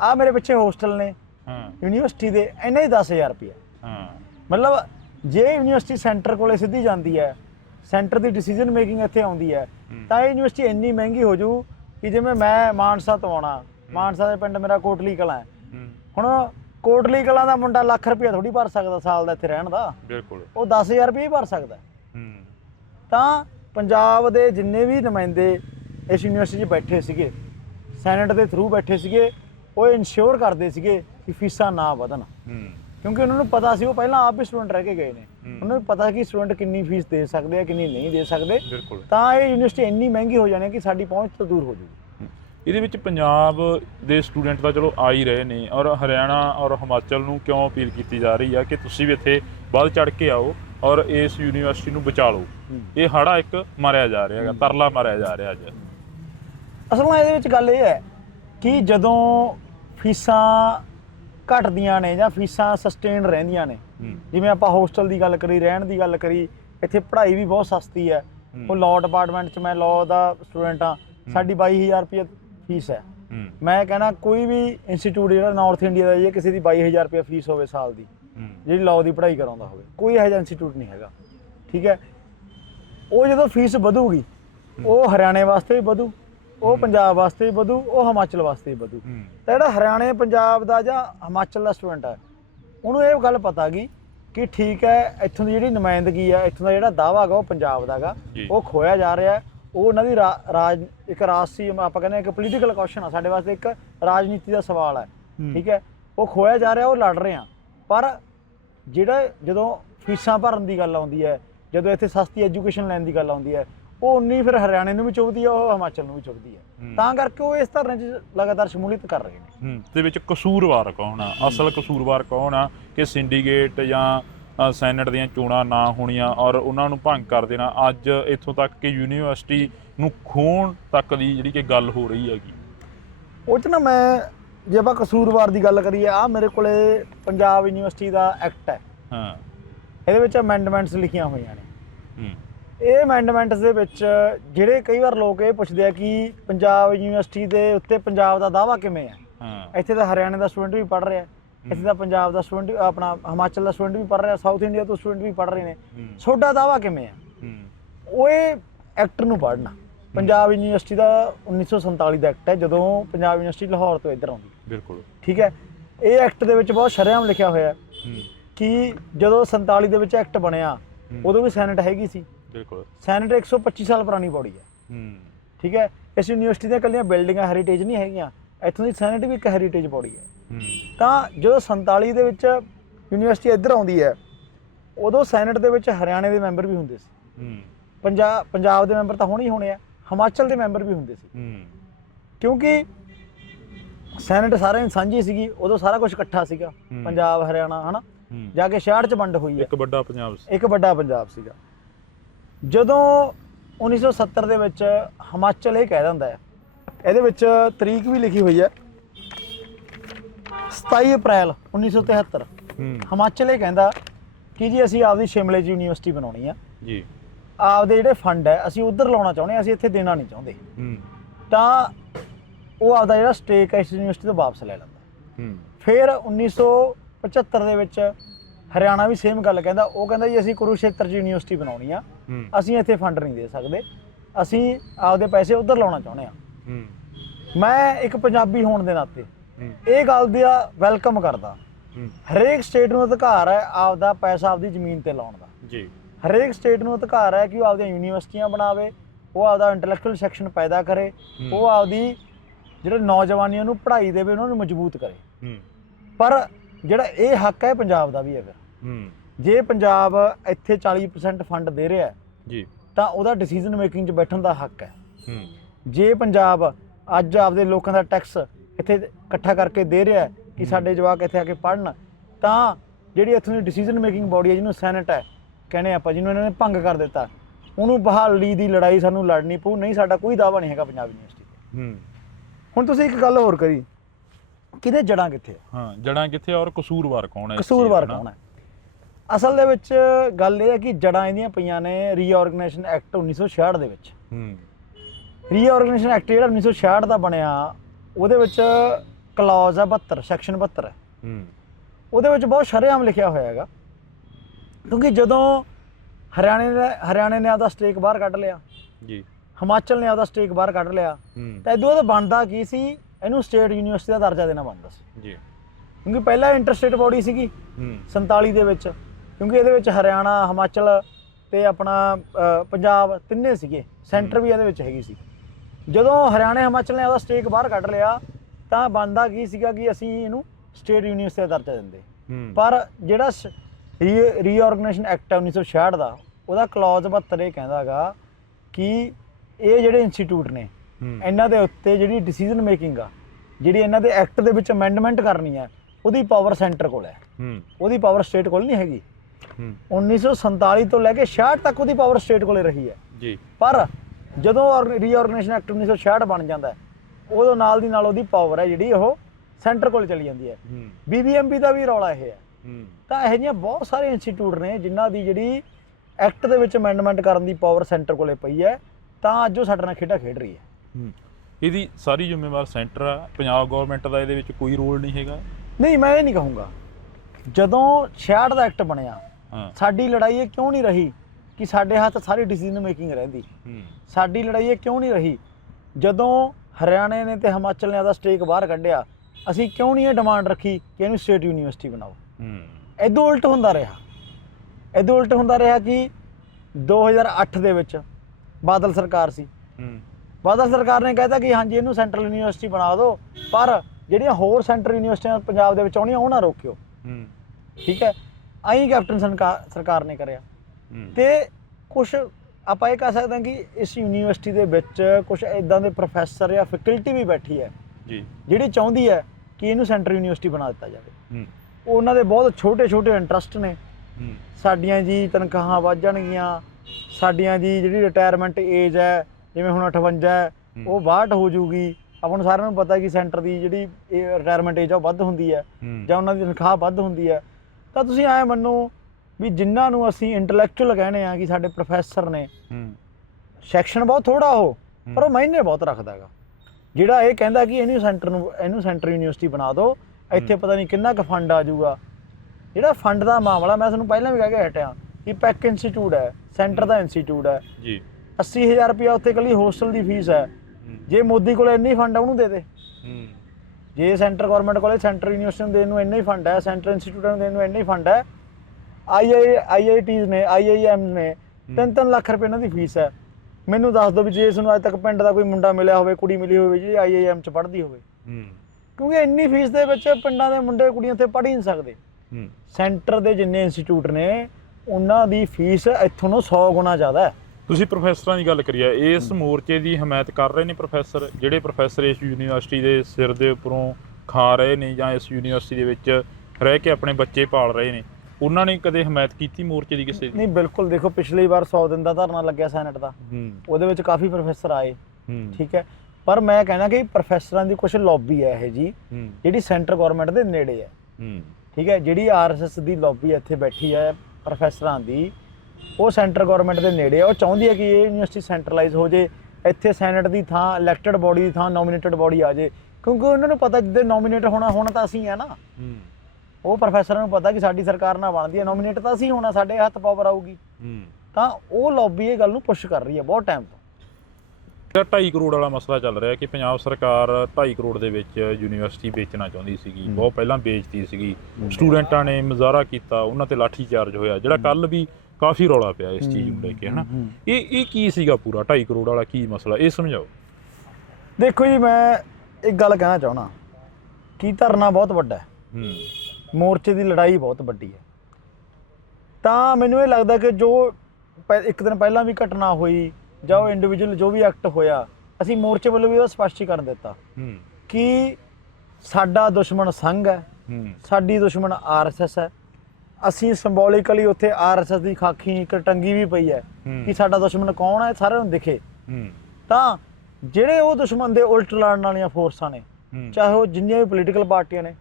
ਆ ਮੇਰੇ ਪਿੱਛੇ ਹੋਸਟਲ ਨੇ। ਹਾਂ। ਯੂਨੀਵਰਸਿਟੀ ਦੇ ਇੰਨੇ ਹੀ 10000 ਰੁਪਏ ਹਾਂ। ਮਤਲਬ ਜੇ ਯੂਨੀਵਰਸਿਟੀ ਸੈਂਟਰ ਕੋਲੇ ਸਿੱਧੀ ਜਾਂਦੀ ਹੈ ਸੈਂਟਰ ਦੀ ਡਿਸੀਜਨ ਮੇਕਿੰਗ ਇੱਥੇ ਆਉਂਦੀ ਹੈ। ਤਾਂ ਇਹ ਯੂਨੀਵਰਸਿਟੀ ਇੰਨੀ ਮਹਿੰਗੀ ਹੋ ਜੂ ਕਿ ਜਿਵੇਂ ਮੈਂ ਮਾਨਸਾ ਤੋਂ ਆਉਣਾ ਮਾਨਸਾ ਦੇ ਪਿੰਡ ਮੇਰਾ ਕੋਟਲੀ ਕਲਾਂ ਹੈ। ਹੁਣ ਕੋਟਲੀ ਕਲਾਂ ਦਾ ਮੁੰਡਾ ਲੱਖ ਰੁਪਏ ਥੋੜੀ ਭਰ ਸਕਦਾ ਸਾਲ ਦਾ ਇੱਥੇ ਰਹਿਣ ਦਾ। ਬਿਲਕੁਲ। ਉਹ 10000 ਰੁਪਏ ਹੀ ਭਰ ਸਕਦਾ। ਤਾਂ ਪੰਜਾਬ ਦੇ ਜਿੰਨੇ ਵੀ ਨੁਮਾਇੰਦੇ ਇਸ ਯੂਨੀਵਰਸਿਟੀ 'ਚ ਬੈਠੇ ਸੀਗੇ ਸੈਨੇਟ ਦੇ ਥਰੂ ਬੈਠੇ ਸੀਗੇ ਉਹ ਇਨਸ਼ੋਰ ਕਰਦੇ ਸੀਗੇ ਕਿ ਫੀਸਾਂ ਨਾ ਵਧਣ। ਕਿਉਂਕਿ ਉਹਨਾਂ ਨੂੰ ਪਤਾ ਸੀ ਉਹ ਪਹਿਲਾਂ ਆਪ ਵੀ ਸਟੂਡੈਂਟ ਰਹਿ ਕੇ ਗਏ ਨੇ। ਉਹਨਾਂ ਨੂੰ ਪਤਾ ਕਿ ਸਟੂਡੈਂਟ ਕਿੰਨੀ ਫੀਸ ਦੇ ਸਕਦੇ ਆ ਕਿੰਨੀ ਨਹੀਂ ਦੇ ਸਕਦੇ। ਤਾਂ ਇਹ ਯੂਨੀਵਰਸਿਟੀ ਇੰਨੀ ਮਹਿੰਗੀ ਹੋ ਜਾਣੀ ਕਿ ਸਾਡੀ ਪਹੁੰਚ ਤੋਂ ਦੂਰ ਹੋ ਜੂਗੀ ਇਹਦੇ ਵਿੱਚ ਪੰਜਾਬ ਦੇ ਸਟੂਡੈਂਟ ਤਾਂ ਚਲੋ ਆ ਹੀ ਰਹੇ ਨੇ ਔਰ ਹਰਿਆਣਾ ਔਰ ਹਿਮਾਚਲ ਨੂੰ ਕਿਉਂ ਅਪੀਲ ਕੀਤੀ ਜਾ ਰਹੀ ਆ ਕਿ ਤੁਸੀਂ ਵੀ ਇੱਥੇ ਵੱਧ ਚੜ ਕੇ ਆਓ ਔਰ ਇਸ ਯੂਨੀਵਰਸਿਟੀ ਨੂੰ ਬਚਾ ਲਓ। ਇਹ ਹੜਾ ਇੱਕ ਮਾਰਿਆ ਜਾ ਰਿਹਾ ਹੈਗਾ ਤਰਲਾ ਮਾਰਿਆ ਜਾ ਰਿਹਾ ਅੱਜ। ਅਸਲ ਵਿੱਚ ਇਹਦੇ ਵਿੱਚ ਗੱਲ ਇਹ ਹੈ ਕਿ ਜਦੋਂ ਫੀਸਾਂ ਘਟਦੀਆਂ ਨੇ ਜਾਂ ਫੀਸਾਂ ਸਸਟੇਨ ਰਹਿੰਦੀਆਂ ਨੇ ਜਿਵੇਂ ਆਪਾਂ ਹੋਸਟਲ ਦੀ ਗੱਲ ਕਰੀ ਰਹਿਣ ਦੀ ਗੱਲ ਕਰੀ ਇੱਥੇ ਪੜ੍ਹਾਈ ਵੀ ਬਹੁਤ ਸਸਤੀ ਹੈ। ਉਹ ਲਾਅ ਡਿਪਾਰਟਮੈਂਟ 'ਚ ਮੈਂ ਲਾਅ ਦਾ ਸਟੂਡੈਂਟ ਆ ਸਾਡੀ 22000 ਰੁਪਏ ਫੀਸ ਹੈ। ਮੈਂ ਕਹਿੰਦਾ ਕੋਈ ਵੀ ਇੰਸਟੀਚਿਊਟ ਜਿਹੜਾ ਨਾਰਥ ਇੰਡੀਆ ਦਾ ਜੇ ਕਿਸੇ ਦੀ 22000 ਰੁਪਏ ਫੀਸ ਹੋਵੇ ਸਾਲ ਦੀ ਜਿਹੜੀ ਲਾਅ ਦੀ ਪੜ੍ਹਾਈ ਕਰਾਉਂਦਾ ਹੋਵੇ ਕੋਈ ਇਹੋ ਜਿਹਾ ਇੰਸਟੀਚਿਊਟ ਨਹੀਂ ਹੈਗਾ। ਠੀਕ ਹੈ? ਉਹ ਜਦੋਂ ਫੀਸ ਵਧੂਗੀ ਉਹ ਹਰਿਆਣੇ ਵਾਸਤੇ ਵੀ ਵਧੂ ਉਹ ਪੰਜਾਬ ਵਾਸਤੇ ਵੀ ਵਧੂ ਉਹ ਹਿਮਾਚਲ ਵਾਸਤੇ ਵੀ ਵਧੂ। ਹੂੰ। ਤਾਂ ਜਿਹੜਾ ਹਰਿਆਣੇ ਪੰਜਾਬ ਦਾ ਜਾਂ ਹਿਮਾਚਲ ਦਾ ਸਟੂਡੈਂਟ ਹੈ ਉਹਨੂੰ ਇਹ ਗੱਲ ਪਤਾ ਗਈ ਕਿ ਠੀਕ ਹੈ ਇੱਥੋਂ ਦੀ ਜਿਹੜੀ ਨੁਮਾਇੰਦਗੀ ਹੈ ਇੱਥੋਂ ਦਾ ਜਿਹੜਾ ਦਾਵਾ ਹੈਗਾ ਉਹ ਪੰਜਾਬ ਦਾ ਹੈਗਾ ਜੀ। ਉਹ ਖੋਇਆ ਜਾ ਰਿਹਾ ਹੈ। ਉਹ ਉਹਨਾਂ ਦੀ ਰਾ- ਰਾਜ ਇੱਕ ਰਾਜਸੀ ਆਪਾਂ ਕਹਿੰਦੇ ਹਾਂ ਇੱਕ ਪੋਲੀਟੀਕਲ ਕੁਐਸਚਨ ਆ ਸਾਡੇ ਵਾਸਤੇ ਇੱਕ ਰਾਜਨੀਤੀ ਦਾ ਸਵਾਲ ਹੈ। ਹੂੰ। ਠੀਕ ਹੈ ਉਹ ਖੋਇਆ ਜਾ ਰਿਹਾ ਉਹ ਲੜ ਰਹੇ ਆ ਪਰ ਜਿਹੜਾ ਜਦੋਂ ਫੀਸਾਂ ਭਰਨ ਦੀ ਗੱਲ ਆਉਂਦੀ ਹੈ ਜਦੋਂ ਇੱਥੇ ਸਸਤੀ ਐਜੂਕੇਸ਼ਨ ਲੈਣ ਦੀ ਗੱਲ ਆਉਂਦੀ ਹੈ ਉਹ ਉਨੀ ਫਿਰ ਹਰਿਆਣੇ ਨੂੰ ਵੀ ਚੁੱਭਦੀ ਹੈ ਉਹ ਹਿਮਾਚਲ ਨੂੰ ਵੀ ਚੁੱਭਦੀ ਹੂੰ। ਤਾਂ ਕਰਕੇ ਉਹ ਇਸ ਧਰਨੇ 'ਚ ਲਗਾਤਾਰ ਸ਼ਮੂਲੀਅਤ ਕਰ ਰਹੇ ਨੇ। ਹੂੰ ਤੇ ਵਿੱਚ ਕਸੂਰਵਾਰ ਕੌਣ ਆ? ਅਸਲ ਕਸੂਰਵਾਰ ਕੌਣ ਆ ਕਿ ਸਿੰਡੀਕੇਟ ਜਾਂ ਸੈਨੇਟ ਦੀਆਂ ਚੋਣਾਂ ਨਾ ਹੋਣੀਆਂ ਔਰ ਉਹਨਾਂ ਨੂੰ ਭੰਗ ਕਰ ਦੇਣਾ? ਅੱਜ ਇੱਥੋਂ ਤੱਕ ਕਿ ਯੂਨੀਵਰਸਿਟੀ ਨੂੰ ਖੋਣ ਤੱਕ ਦੀ ਜਿਹੜੀ ਕਿ ਗੱਲ ਹੋ ਰਹੀ ਹੈਗੀ। ਉਹ 'ਚ ਨਾ ਮੈਂ ਜੇ ਆਪਾਂ ਕਸੂਰਵਾਰ ਦੀ ਗੱਲ ਕਰੀਏ ਆ ਮੇਰੇ ਕੋਲੇ ਪੰਜਾਬ ਯੂਨੀਵਰਸਿਟੀ ਦਾ ਐਕਟ ਹੈ। ਹਾਂ। ਇਹਦੇ ਵਿੱਚ ਅਮੈਂਡਮੈਂਟਸ ਲਿਖੀਆਂ ਹੋਈਆਂ ਨੇ। ਹੂੰ। ਇਹ ਅਮੈਂਡਮੈਂਟਸ ਦੇ ਵਿੱਚ ਜਿਹੜੇ ਕਈ ਵਾਰ ਲੋਕ ਇਹ ਪੁੱਛਦੇ ਆ ਕਿ ਪੰਜਾਬ ਯੂਨੀਵਰਸਿਟੀ ਦੇ ਉੱਤੇ ਪੰਜਾਬ ਦਾ ਦਾਵਾ ਕਿਵੇਂ ਹੈ ਹਾਂ। ਇੱਥੇ ਤਾਂ ਹਰਿਆਣੇ ਦਾ ਸਟੂਡੈਂਟ ਵੀ ਪੜ੍ਹ ਰਿਹਾ ਇੱਥੇ ਤਾਂ ਪੰਜਾਬ ਦਾ ਸਟੂਡੈਂਟ ਆਪਣਾ ਹਿਮਾਚਲ ਦਾ ਸਟੂਡੈਂਟ ਵੀ ਪੜ੍ਹ ਰਿਹਾ ਸਾਊਥ ਇੰਡੀਆ ਤੋਂ ਸਟੂਡੈਂਟ ਵੀ ਪੜ੍ਹ ਰਹੇ ਨੇ। ਤੁਹਾਡਾ ਦਾਵਾ ਕਿਵੇਂ ਹੂੰ। ਉਹ ਇਹ ਐਕਟ ਨੂੰ ਪੜ੍ਹਨਾ। ਪੰਜਾਬ ਯੂਨੀਵਰਸਿਟੀ ਦਾ 1947 ਦਾ ਐਕਟ ਹੈ ਜਦੋਂ ਪੰਜਾਬ ਯੂਨੀਵਰਸਿਟੀ ਲਾਹੌਰ ਤੋਂ ਇੱਧਰ ਆਉਂਦੀ। ਬਿਲਕੁਲ। ਠੀਕ ਹੈ? ਇਹ ਐਕਟ ਦੇ ਵਿੱਚ ਬਹੁਤ ਸ਼ਰੇਆਮ ਲਿਖਿਆ ਹੋਇਆ ਹੈ ਕਿ ਜਦੋਂ 47 ਦੇ ਵਿੱਚ ਐਕਟ ਬਣਿਆ। ਉਦੋਂ ਵੀ ਸੈਨੇਟ ਹੈਗੀ ਸੀ। ਬਿਲਕੁਲ। ਸੈਨੇਟ 125 ਸਾਲ ਪੁਰਾਣੀ ਬੌਡੀ ਹੈ। ਹੂੰ। ਠੀਕ ਹੈ? ਇਸ ਯੂਨੀਵਰਸਿਟੀ ਦੀਆਂ ਇਕੱਲੀਆਂ ਬਿਲਡਿੰਗਾਂ ਹੈਰੀਟੇਜ ਨਹੀਂ ਹੈਗੀਆਂ। ਇੱਥੋਂ ਦੀ ਸੈਨੇਟ ਵੀ ਇੱਕ ਹੈਰੀਟੇਜ ਬੌਡੀ ਹੈ। ਹੂੰ। ਤਾਂ ਜਦੋਂ 47 ਦੇ ਵਿੱਚ ਯੂਨੀਵਰਸਿਟੀ ਇੱਧਰ ਆਉਂਦੀ ਹੈ ਉਦੋਂ ਸੈਨੇਟ ਦੇ ਵਿੱਚ ਹਰਿਆਣੇ ਦੇ ਮੈਂਬਰ ਵੀ ਹੁੰਦੇ ਸੀ। ਹੂੰ। ਪੰਜਾਬ ਪੰਜਾਬ ਦੇ ਮੈਂਬਰ ਤਾਂ ਹੋਣੇ ਹੀ ਹੋਣੇ ਆ ਹਿਮਾਚਲ ਦੇ ਮੈਂਬਰ ਵੀ ਹੁੰਦੇ ਸੀ। ਹੂੰ। ਕਿਉਂਕਿ ਸੈਨੇਟ ਸਾਰਿਆਂ ਦੀ ਸਾਂਝੀ ਸੀਗੀ ਉਦੋਂ ਸਾਰਾ ਕੁਝ ਇਕੱਠਾ ਸੀਗਾ। ਪੰਜਾਬ ਹਰਿਆਣਾ ਹਨਾ? ਜਾ ਕੇ 66 ਚ ਵੰਡ ਹੋਈ ਹੈ। ਇੱਕ ਵੱਡਾ ਪੰਜਾਬ ਸੀ। ਇੱਕ ਵੱਡਾ ਪੰਜਾਬ ਸੀਗਾ। ਜਦੋਂ 1970 ਦੇ ਵਿੱਚ ਹਿਮਾਚਲ ਇਹ ਕਹਿ ਦਿੰਦਾ ਹੈ ਇਹਦੇ ਵਿੱਚ ਤਰੀਕ ਵੀ ਲਿਖੀ ਹੋਈ ਹੈ 27 ਅਪ੍ਰੈਲ 1973 ਹੂੰ। ਹਿਮਾਚਲ ਇਹ ਕਹਿੰਦਾ ਕਿ ਜੀ ਅਸੀਂ ਆਪਦੀ ਸ਼ਿਮਲੇ 'ਚ ਯੂਨੀਵਰਸਿਟੀ ਬਣਾਉਣੀ ਆ। ਜੀ। ਆਪਦੇ ਜਿਹੜੇ ਫੰਡ ਹੈ ਅਸੀਂ ਉਧਰ ਲਾਉਣਾ ਚਾਹੁੰਦੇ ਹਾਂ ਅਸੀਂ ਇੱਥੇ ਦੇਣਾ ਨਹੀਂ ਚਾਹੁੰਦੇ। ਤਾਂ ਉਹ ਆਪਦਾ ਜਿਹੜਾ ਸਟੇਕ ਹੈ ਇਸ ਯੂਨੀਵਰਸਿਟੀ ਤੋਂ ਵਾਪਸ ਲੈ ਲੈਂਦਾ। ਫਿਰ 1975 ਦੇ ਵਿੱਚ ਹਰਿਆਣਾ ਵੀ ਸੇਮ ਗੱਲ ਕਹਿੰਦਾ ਉਹ ਕਹਿੰਦਾ ਜੀ ਅਸੀਂ ਕੁਰੂਸ਼ੇਤਰ 'ਚ ਯੂਨੀਵਰਸਿਟੀ ਬਣਾਉਣੀ ਆ। ਅਸੀਂ ਇੱਥੇ ਫੰਡ ਨਹੀਂ ਦੇ ਸਕਦੇ। ਅਸੀਂ ਆਪਦੇ ਪੈਸੇ ਉਧਰ ਲਾਉਣਾ ਚਾਹੁੰਦੇ ਆ ਮੈਂ ਇੱਕ ਪੰਜਾਬੀ ਹੋਣ ਦੇ ਨਾਤੇ ਇਹ ਗੱਲ ਦਾ ਵੈਲਕਮ ਕਰਦਾ। ਹਰੇਕ ਸਟੇਟ ਨੂੰ ਅਧਿਕਾਰ ਹੈ ਆਪਦਾ ਪੈਸਾ ਆਪਦੀ ਜ਼ਮੀਨ ਤੇ ਲਾਉਣ ਦਾ। ਜੀ। ਹਰੇਕ ਸਟੇਟ ਨੂੰ ਅਧਿਕਾਰ ਹੈ ਕਿ ਉਹ ਆਪਦੀਆਂ ਯੂਨੀਵਰਸਿਟੀਆਂ ਬਣਾਵੇ ਉਹ ਆਪਦਾ ਇੰਟੈਲੈਕਚੁਅਲ ਸੈਕਸ਼ਨ ਪੈਦਾ ਕਰੇ। ਉਹ ਆਪਦੀ ਜਿਹੜੇ ਨੌਜਵਾਨੀਆਂ ਨੂੰ ਪੜ੍ਹਾਈ ਦੇਵੇ ਉਹਨਾਂ ਨੂੰ ਮਜ਼ਬੂਤ ਕਰੇ। ਪਰ ਜਿਹੜਾ ਇਹ ਹੱਕ ਹੈ ਪੰਜਾਬ ਦਾ ਵੀ ਹੈ ਫਿਰ ਹੂੰ। ਜੇ ਪੰਜਾਬ ਇੱਥੇ 40% ਫੰਡ ਦੇ ਰਿਹਾ ਹੈ, ਜੀ। ਤਾਂ ਉਹਦਾ ਡਿਸੀਜਨ ਮੇਕਿੰਗ 'ਚ ਬੈਠਣ ਦਾ ਹੱਕ ਹੈ। ਹੂੰ। ਜੇ ਪੰਜਾਬ ਅੱਜ ਆਪਦੇ ਲੋਕਾਂ ਦਾ ਟੈਕਸ ਇੱਥੇ ਇਕੱਠਾ ਕਰਕੇ ਦੇ ਰਿਹਾ ਹੈ ਕਿ ਸਾਡੇ ਜਵਾਕ ਇੱਥੇ ਆ ਕੇ ਪੜ੍ਹਨ ਤਾਂ ਜਿਹੜੀ ਇੱਥੋਂ ਦੀ ਡਿਸੀਜਨ ਮੇਕਿੰਗ ਬੋਡੀ ਹੈ ਜਿਹਨੂੰ ਸੈਨੇਟ ਹੈ ਕਹਿੰਦੇ ਆਪਾਂ ਜਿਹਨੂੰ ਇਹਨਾਂ ਨੇ ਭੰਗ ਕਰ ਦਿੱਤਾ ਉਹਨੂੰ ਬਹਾਲੀ ਦੀ ਲੜਾਈ ਸਾਨੂੰ ਲੜਨੀ ਪਊ ਨਹੀਂ ਸਾਡਾ ਕੋਈ ਦਾਵਾ ਨਹੀਂ ਹੈਗਾ ਪੰਜਾਬ ਯੂਨੀਵਰਸਿਟੀ ਤੇ। ਹੂੰ। ਹੁਣ ਤੁਸੀਂ ਇੱਕ ਗੱਲ ਹੋਰ ਕਰੀ ਕਿਹਦੇ ਜੜਾਂ ਕਿੱਥੇ? ਹਾਂ ਜੜਾਂ ਕਿੱਥੇ ਔਰ ਕਸੂਰਵਾਰ ਕੌਣ ਹੈ ਕਸੂਰਵਾਰ? ਕੌਣ ਹੈ? ਅਸਲ ਦੇ ਵਿੱਚ ਗੱਲ ਇਹ ਹੈ ਕਿ ਜੜਾਂ ਇਹਦੀਆਂ ਪਈਆਂ ਨੇ ਰੀਆਰਗੇਨਾਈਜੇਸ਼ਨ ਐਕਟ 1966 ਦੇ ਵਿੱਚ। ਹੂੰ। ਰੀਆਰਗੇਨਾਈਜੇਸ਼ਨ ਐਕਟ ਜਿਹੜਾ 1966 ਦਾ ਬਣਿਆ ਉਹਦੇ ਵਿੱਚ ਕਲੌਜ਼ ਆ 72 ਸੈਕਸ਼ਨ 72 ਹੈ। ਹੂੰ ਉਹਦੇ ਵਿੱਚ ਬਹੁਤ ਸ਼ਰੇਆਮ ਲਿਖਿਆ ਹੋਇਆ ਹੈਗਾ। ਕਿਉਂਕਿ ਜਦੋਂ ਹਰਿਆਣੇ ਨੇ ਹਰਿਆਣੇ ਨੇ ਆਪਦਾ ਸਟੇਕ ਬਾਹਰ ਕੱਢ ਲਿਆ। ਜੀ। ਹਿਮਾਚਲ ਨੇ ਆਪਦਾ ਸਟੇਕ ਬਾਹਰ ਕੱਢ ਲਿਆ। ਹੂੰ। ਤਾਂ ਇਦੋਂ ਬਾਅਦ ਬਣਦਾ ਕੀ ਸੀ? ਇਹਨੂੰ ਸਟੇਟ ਯੂਨੀਵਰਸਿਟੀ ਦਾ ਦਰਜਾ ਦੇਣਾ ਬਣਦਾ ਸੀ। ਜੀ। ਕਿਉਂਕਿ ਪਹਿਲਾਂ ਇੰਟਰਸਟੇਟ ਬੋਡੀ ਸੀਗੀ। ਹੂੰ। 47 ਦੇ ਵਿੱਚ। ਕਿਉਂਕਿ ਇਹਦੇ ਵਿੱਚ ਹਰਿਆਣਾ ਹਿਮਾਚਲ ਤੇ ਆਪਣਾ ਪੰਜਾਬ ਤਿੰਨੇ ਸੀਗੇ। ਸੈਂਟਰ ਵੀ ਇਹਦੇ ਵਿੱਚ ਹੈਗੀ ਸੀ। ਜਦੋਂ ਹਰਿਆਣਾ ਹਿਮਾਚਲ ਨੇ ਆਪਦਾ ਸਟੇਕ ਬਾਹਰ ਕੱਢ ਲਿਆ ਤਾਂ ਬਣਦਾ ਕੀ ਸੀਗਾ ਕਿ ਅਸੀਂ ਇਹਨੂੰ ਸਟੇਟ ਯੂਨੀਵਰਸਿਟੀ ਦਾ ਦਰਜਾ ਦਿੰਦੇ। ਪਰ ਜਿਹੜਾ ਰੀਆਰਗੇਨਾਈਜੇਸ਼ਨ ਐਕਟ ਹੈ 1966 ਦਾ ਉਹਦਾ ਕਲੌਜ਼ 72 ਇਹ ਕਹਿੰਦਾਗਾ ਕਿ ਇਹ ਜਿਹੜੇ ਇੰਸਟੀਚਿਊਟ ਨੇ ਇਹਨਾਂ ਦੇ ਉੱਤੇ ਜਿਹੜੀ ਡਿਸੀਜਨ ਮੇਕਿੰਗ ਆ ਜਿਹੜੀ ਇਹਨਾਂ ਦੇ ਐਕਟ ਦੇ ਵਿੱਚ ਅਮੈਂਡਮੈਂਟ ਕਰਨੀ ਹੈ ਉਹਦੀ ਪਾਵਰ ਸੈਂਟਰ ਕੋਲ ਹੈ। ਉਹਦੀ ਪਾਵਰ ਸਟੇਟ ਕੋਲ ਨਹੀਂ ਹੈਗੀ। 1947 ਤੋਂ ਲੈ ਕੇ 66 ਤੱਕ ਉਹਦੀ ਪਾਵਰ ਸਟੇਟ ਕੋਲੇ ਰਹੀ ਹੈ। ਜੀ। ਪਰ ਜਦੋਂ ਰੀਆਰਗੇਨਾਈਜੇਸ਼ਨ ਐਕਟ 1966 ਬਣ ਜਾਂਦਾ ਉਦੋਂ ਨਾਲ ਦੀ ਨਾਲ ਉਹਦੀ ਪਾਵਰ ਹੈ ਜਿਹੜੀ ਉਹ ਸੈਂਟਰ ਕੋਲ ਚਲੀ ਜਾਂਦੀ ਹੈ। ਬੀਬੀਐਮਬੀ ਦਾ ਵੀ ਰੌਲਾ ਇਹ ਹੈ। ਤਾਂ ਇਹੋ ਜਿਹੀਆਂ ਬਹੁਤ ਸਾਰੇ ਇੰਸਟੀਚਿਊਟ ਨੇ ਜਿਨ੍ਹਾਂ ਦੀ ਜਿਹੜੀ ਐਕਟ ਦੇ ਵਿੱਚ ਅਮੈਂਡਮੈਂਟ ਕਰਨ ਦੀ ਪਾਵਰ ਸੈਂਟਰ ਕੋਲੇ ਪਈ ਹੈ ਤਾਂ ਅੱਜ ਉਹ ਸਾਡੇ ਨਾਲ ਖੇਡਾਂ ਖੇਡ ਰਹੀ ਹੈ। ਹੂੰ। ਇਹਦੀ ਸਾਰੀ ਜ਼ਿੰਮੇਵਾਰ ਸੈਂਟਰ ਆ। ਪੰਜਾਬ ਗਵਰਨਮੈਂਟ ਦਾ ਇਹਦੇ ਵਿੱਚ ਕੋਈ ਰੋਲ ਨਹੀਂ ਹੈਗਾ। ਨਹੀਂ ਮੈਂ ਇਹ ਨਹੀਂ ਕਹੂੰਗਾ। ਜਦੋਂ 66 ਦਾ ਐਕਟ ਬਣਿਆ ਹਾਂ। ਸਾਡੀ ਲੜਾਈ ਇਹ ਕਿਉਂ ਨਹੀਂ ਰਹੀ ਕਿ ਸਾਡੇ ਹੱਥ ਸਾਰੀ ਡਿਸੀਜਨ ਮੇਕਿੰਗ ਰਹਿੰਦੀ? ਸਾਡੀ ਲੜਾਈ ਇਹ ਕਿਉਂ ਨਹੀਂ ਰਹੀ? ਜਦੋਂ ਹਰਿਆਣੇ ਨੇ ਤੇ ਹਿਮਾਚਲ ਨੇ ਆਦਾ ਸਟੇਕ ਬਾਹਰ ਕੱਢਿਆ ਅਸੀਂ ਕਿਉਂ ਨਹੀਂ ਇਹ ਡਿਮਾਂਡ ਰੱਖੀ ਕਿ ਇਹਨੂੰ ਸਟੇਟ ਯੂਨੀਵਰਸਿਟੀ ਬਣਾਓ? ਹੂੰ। ਇਦੋਂ ਉਲਟ ਹੁੰਦਾ ਰਿਹਾ। ਇਦੋਂ ਉਲਟ ਹੁੰਦਾ ਰਿਹਾ ਕਿ 2008 ਦੇ ਵਿੱਚ ਬਾਦਲ ਸਰਕਾਰ ਸੀ। ਹੂੰ। ਬਾਦਲ ਸਰਕਾਰ ਨੇ ਕਹਿਤਾ ਕਿ ਹਾਂਜੀ ਇਹਨੂੰ ਸੈਂਟਰਲ ਯੂਨੀਵਰਸਿਟੀ ਬਣਾ ਦਿਓ ਪਰ ਜਿਹੜੀਆਂ ਹੋਰ ਸੈਂਟਰ ਯੂਨੀਵਰਸਿਟੀਆਂ ਪੰਜਾਬ ਦੇ ਵਿੱਚ ਆਉਣੀਆਂ ਉਹ ਨਾ ਰੋਕਿਓ। ਹੂੰ। ਠੀਕ ਹੈ? ਆਈ ਕੈਪਟਨ ਸਰਕਾਰ ਸਰਕਾਰ ਨੇ ਕਰਿਆ। ਤੇ ਕੁਝ ਆਪਾਂ ਇਹ ਕਹਿ ਸਕਦੇ ਹਾਂ ਕਿ ਇਸ ਯੂਨੀਵਰਸਿਟੀ ਦੇ ਵਿੱਚ ਕੁਝ ਇਦਾਂ ਦੇ ਪ੍ਰੋਫੈਸਰ ਜਾਂ ਫੈਕਲਟੀ ਵੀ ਬੈਠੀ ਹੈ। ਜੀ। ਜਿਹੜੀ ਚਾਹੁੰਦੀ ਹੈ ਕਿ ਇਹਨੂੰ ਸੈਂਟਰ ਯੂਨੀਵਰਸਿਟੀ ਬਣਾ ਦਿੱਤਾ ਜਾਵੇ। ਹੂੰ। ਉਹਨਾਂ ਦੇ ਬਹੁਤ ਛੋਟੇ ਛੋਟੇ ਇੰਟਰਸਟ ਨੇ। ਹੂੰ। ਸਾਡੀਆਂ ਜੀ ਤਨਖਾਹਾਂ ਵੱਧ ਜਾਣਗੀਆਂ। ਸਾਡੀਆਂ ਜੀ ਜਿਹੜੀ ਰਿਟਾਇਰਮੈਂਟ ਏਜ ਹੈ ਜਿਵੇਂ ਹੁਣ 58 ਹੈ ਉਹ 62 ਹੋ ਜਾਊਗੀ। ਆਪਾਂ ਨੂੰ ਸਾਰਿਆਂ ਨੂੰ ਪਤਾ ਕਿ ਸੈਂਟਰ ਦੀ ਜਿਹੜੀ ਰਿਟਾਇਰਮੈਂਟ ਏਜ ਆ ਵੱਧ ਹੁੰਦੀ ਹੂੰ। ਜਾਂ ਉਹਨਾਂ ਦੀ ਤਨਖਾਹ ਵੱਧ ਹੁੰਦੀ ਹੈ। ਤਾਂ ਤੁਸੀਂ ਐ ਮੰਨੋ ਵੀ ਜਿਨ੍ਹਾਂ ਨੂੰ ਅਸੀਂ ਇੰਟੈਲੈਕਚੁਅਲ ਕਹਿੰਦੇ ਆ ਕਿ ਸਾਡੇ ਪ੍ਰੋਫੈਸਰ ਨੇ ਹੂੰ। ਸੈਕਸ਼ਨ ਬਹੁਤ ਥੋੜਾ ਉਹ ਪਰ ਉਹ ਮਹੀਨੇ ਬਹੁਤ ਰੱਖਦਾ ਹੈਗਾ। ਜਿਹੜਾ ਇਹ ਕਹਿੰਦਾ ਕਿ ਇਹਨੂੰ ਸੈਂਟਰ ਨੂੰ ਇਹਨੂੰ ਸੈਂਟਰ ਯੂਨੀਵਰਸਿਟੀ ਬਣਾ ਦਿਓ ਇੱਥੇ ਪਤਾ ਨਹੀਂ ਕਿੰਨਾ ਕੁ ਫੰਡ ਆ ਜਾਊਗਾ। ਜਿਹੜਾ ਫੰਡ ਦਾ ਮਾਮਲਾ ਮੈਂ ਤੁਹਾਨੂੰ ਪਹਿਲਾਂ ਵੀ ਕਹਿ ਕੇ ਹਟਿਆ ਕਿ ਪੈਕ ਇੰਸਟੀਚਿਊਟ ਹੈ ਸੈਂਟਰ ਦਾ ਇੰਸਟੀਚਿਊਟ ਹੈ। ਜੀ। 80000 ਰੁਪਇਆ ਉੱਥੇ ਇਕੱਲੀ ਹੋਸਟਲ ਦੀ ਫੀਸ ਹੈ। ਹੂੰ। ਜੇ ਮੋਦੀ ਕੋਲੇ ਇੰਨੀ ਫੰਡ ਆ ਉਹਨੂੰ ਦੇ ਦੇ। ਹੂੰ। ਜੇ ਸੈਂਟਰ ਗਵਰਨਮੈਂਟ ਕੋਲੇ ਸੈਂਟਰ ਯੂਨੀਵਰਸਿਟੀ ਨੂੰ ਦੇਣ ਨੂੰ ਇੰਨਾ ਹੀ ਫੰਡ ਹੈ ਸੈਂਟਰ ਇੰਸਟੀਚਿਊਟਾਂ ਨੂੰ ਦੇਣ ਨੂੰ ਇੰਨਾ ਹੀ ਫੰਡ ਹੈ ਆਈਆਈ ਆਈਆਈਟੀਜ਼ ਨੇ ਆਈਆਈਐਮ ਨੇ 3-3 ਲੱਖ ਰੁਪਏ ਇਹਨਾਂ ਦੀ ਫੀਸ ਹੈ। ਮੈਨੂੰ ਦੱਸ ਦਿਓ ਵੀ ਜੇ ਇਸ ਨੂੰ ਅੱਜ ਤੱਕ ਪਿੰਡ ਦਾ ਕੋਈ ਮੁੰਡਾ ਮਿਲਿਆ ਹੋਵੇ ਕੁੜੀ ਮਿਲੀ ਹੋਵੇ ਜਿਹੜੀ ਆਈਆਈਐਮ ਚ ਪੜ੍ਹਦੀ ਹੋਵੇ। ਕਿਉਂਕਿ ਇੰਨੀ ਫੀਸ ਦੇ ਵਿੱਚ ਪਿੰਡਾਂ ਦੇ ਮੁੰਡੇ ਕੁੜੀਆਂ ਉੱਥੇ ਪੜ੍ਹ ਹੀ ਨਹੀਂ ਸਕਦੇ। ਸੈਂਟਰ ਦੇ ਜਿੰਨੇ ਇੰਸਟੀਚਿਊਟ ਨੇ ਉਹਨਾਂ ਦੀ ਫੀਸ ਇੱਥੋਂ ਨੂੰ 100 ਗੁਣਾ ਜ਼ਿਆਦਾ ਹੈ। ਤੁਸੀਂ ਪ੍ਰੋਫੈਸਰਾਂ ਦੀ ਗੱਲ ਕਰੀ ਹੈ। ਇਸ ਮੋਰਚੇ ਦੀ ਹਮਾਇਤ ਕਰ ਰਹੇ ਨੇ ਪ੍ਰੋਫੈਸਰ? ਜਿਹੜੇ ਪ੍ਰੋਫੈਸਰ ਇਸ ਯੂਨੀਵਰਸਿਟੀ ਦੇ ਸਿਰ ਦੇ ਉੱਪਰੋਂ ਖਾ ਰਹੇ ਨੇ ਜਾਂ ਇਸ ਯੂਨੀਵਰਸਿਟੀ ਦੇ ਵਿੱਚ ਰਹਿ ਕੇ ਆਪਣੇ ਬੱਚੇ ਪਾਲ ਰਹੇ ਨੇ ਉਹਨਾਂ ਨੇ ਕਦੇ ਹਮਾਇਤ ਕੀਤੀ ਮੋਰਚੇ ਦੀ ਕਿਸੇ ਦੀ? ਨਹੀਂ ਬਿਲਕੁਲ। ਦੇਖੋ ਪਿਛਲੀ ਵਾਰ 100 ਦਿਨ ਦਾ ਧਰਨਾ ਲੱਗਿਆ ਸੈਨੇਟ ਦਾ। ਉਹਦੇ ਵਿੱਚ ਕਾਫੀ ਪ੍ਰੋਫੈਸਰ ਆਏ। ਠੀਕ ਹੈ? ਪਰ ਮੈਂ ਕਹਿੰਦਾ ਕਿ ਪ੍ਰੋਫੈਸਰਾਂ ਦੀ ਕੁਝ ਲੌਬੀ ਹੈ ਇਹ ਜੀ ਜਿਹੜੀ ਸੈਂਟਰ ਗਵਰਨਮੈਂਟ ਦੇ ਨੇੜੇ ਹੈ। ਹੂੰ। ਠੀਕ ਹੈ? ਜਿਹੜੀ ਆਰਐਸਐਸ ਦੀ ਲੌਬੀ ਇੱਥੇ ਬੈਠੀ ਹੈ ਪ੍ਰੋਫੈਸਰਾਂ ਦੀ ਉਹ ਸੈਂਟਰ ਗਵਰਨਮੈਂਟ ਦੇ ਨੇੜੇ ਹੈ ਉਹ ਚਾਹੁੰਦੀ ਹੈ ਕਿ ਇਹ ਯੂਨੀਵਰਸਿਟੀ ਸੈਂਟਰਲਾਈਜ਼ ਹੋ ਜੇ ਇੱਥੇ ਸੈਨੇਟ ਦੀ ਥਾਂ ਇਲੈਕਟਡ ਬੋਡੀ ਦੀ ਥਾਂ ਨੋਮੀਨੇਟਡ ਬੋਡੀ ਆ ਜੇ। ਕਿਉਂਕਿ ਉਹਨਾਂ ਨੂੰ ਪਤਾ ਜਿੱਦੇ ਨੋਮੀਨੇਟ ਹੋਣਾ ਹੋਣਾ ਤਾਂ ਅਸੀਂ ਹੈ ਨਾ। ਉਹ ਪ੍ਰੋਫੈਸਰਾਂ ਨੂੰ ਪਤਾ ਕਿ ਸਾਡੀ ਸਰਕਾਰ ਨਾਲ ਬਣਦੀ ਹੈ ਨੋਮੀਨੇਟ ਤਾਂ ਅਸੀਂ ਹੋਣਾ ਸਾਡੇ ਹੱਥ ਪਾਵਰ ਆਊਗੀ। ਤਾਂ ਉਹ ਲੌਬੀ ਇਹ ਗੱਲ ਨੂੰ ਪੁਸ਼ ਕਰ ਰਹੀ ਹੈ ਬਹੁਤ ਟਾਈਮ ਤੋਂ। ਜਿਹੜਾ 2.5 ਕਰੋੜ ਵਾਲਾ ਮਸਲਾ ਚੱਲ ਰਿਹਾ ਕਿ ਪੰਜਾਬ ਸਰਕਾਰ 2.5 ਕਰੋੜ ਦੇ ਵਿੱਚ ਯੂਨੀਵਰਸਿਟੀ ਵੇਚਣਾ ਚਾਹੁੰਦੀ ਸੀਗੀ। ਬਹੁਤ ਪਹਿਲਾਂ ਵੇਚਤੀ ਸੀਗੀ। ਸਟੂਡੈਂਟਾਂ ਨੇ ਮੁਜ਼ਾਹਰਾ ਕੀਤਾ ਉਹਨਾਂ ਤੇ ਲਾਠੀ ਚਾਰਜ ਹੋਇਆ। ਜਿਹੜਾ ਕੱਲ ਵੀ ਕਾਫੀ ਰੌਲਾ ਪਿਆ ਇਸ ਚੀਜ਼ ਨੂੰ ਲੈ ਕੇ ਹਨਾ। ਇਹ ਇਹ ਕੀ ਸੀਗਾ ਪੂਰਾ? 2.5 ਕਰੋੜ ਵਾਲਾ ਕੀ ਮਸਲਾ? ਇਹ ਸਮਝਾਓ। ਦੇਖੋ ਜੀ ਮੈਂ ਇੱਕ ਗੱਲ ਕਹਿਣਾ ਚਾਹਣਾ ਕਿ ਧਰਨਾ ਬਹੁਤ ਵੱਡਾ ਹੈ। ਹੂੰ। ਮੋਰਚੇ ਦੀ ਲੜਾਈ ਬਹੁਤ ਵੱਡੀ ਹੈ। ਤਾਂ ਮੈਨੂੰ ਇਹ ਲੱਗਦਾ ਕਿ ਜੋ ਇੱਕ ਦਿਨ ਪਹਿਲਾਂ ਵੀ ਘਟਨਾ ਹੋਈ ਜਾਂ ਉਹ ਇੰਡੀਵਿਜੂਅਲ ਜੋ ਵੀ ਐਕਟ ਹੋਇਆ ਅਸੀਂ ਮੋਰਚੇ ਵੱਲੋਂ ਵੀ ਉਹਦਾ ਸਪਸ਼ਟੀਕਰਨ ਦਿੱਤਾ। ਹੂੰ। ਕਿ ਸਾਡਾ ਦੁਸ਼ਮਣ ਸੰਘ ਹੈ। ਹੂੰ। ਸਾਡੀ ਦੁਸ਼ਮਣ ਆਰਐਸਐਸ ਹੈ। ਅਸੀਂ ਸਿੰਬੋਲਿਕਲੀ ਉੱਥੇ ਆਰਐਸਐਸ ਦੀ ਖਾਖੀ ਇੱਕ ਟੰਗੀ ਵੀ ਪਈ ਹੈ। ਕਿ ਸਾਡਾ ਦੁਸ਼ਮਣ ਕੌਣ ਹੈ ਸਾਰਿਆਂ ਨੂੰ ਦਿਖੇ। ਤਾਂ ਜਿਹੜੇ ਉਹ ਦੁਸ਼ਮਣ ਦੇ ਉਲਟ ਲੜਨ ਵਾਲੀਆਂ ਫੋਰਸਾਂ ਨੇ ਚਾਹੇ ਉਹ ਜਿੰਨੀਆਂ ਵੀ ਪੋਲੀਟੀਕਲ ਪਾਰਟੀਆਂ ਨੇ